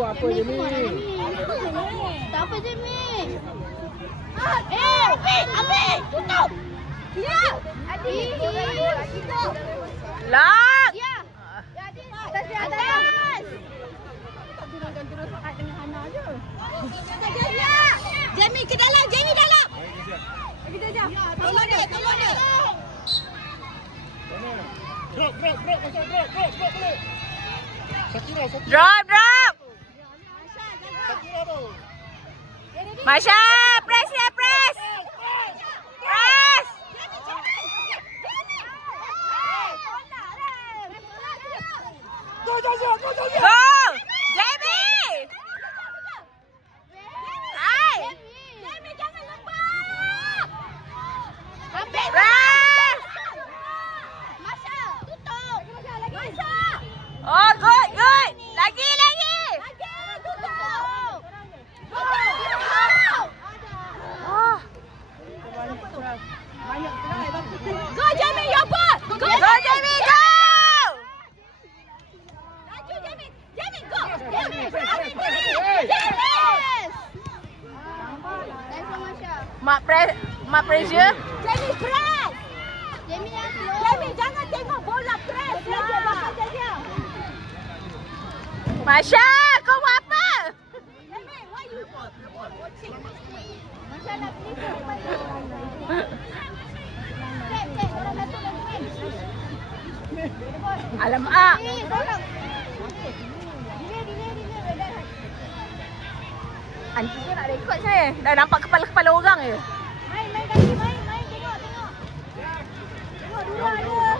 buat apa je ni? Tak apa je ni. Ambil. Tutup. Ya. Adik. Lagi tu. Lock. Ya. Atas. Turun sangat dengan Hana je. Jamie ke dalam. Lagi jap. Tolong dia. Drop, masuk drop boleh. Sakina. Drop. Sakina tu. Masya, press. Go. Go. Jamie. Hai. Jamie jangan lepas. Ambil. Press. Masya, tutup. Masya. Oh, good. Lagi. Tutup. Oh. Go Jamie, your ball. Go, Jamie, go. Laju Jamie, go. Yes. Nice one, Masya. Mak pressure. Jamie press. Jamie yang slow. Jamie jangan tengok bola, press saja belakang dia. Masya, kau buat apa? Jamie, why you watching? Masya nak pergi. Cek, orang datang lagi main. Alamak. Tolong. Delay. Anti tu nak rekod saya. Dah nampak kepala-kepala orang je. Main kaki, main. Tengok. Tengok dulu ada.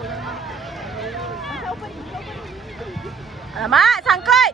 Masa open. Alamak, sangkut.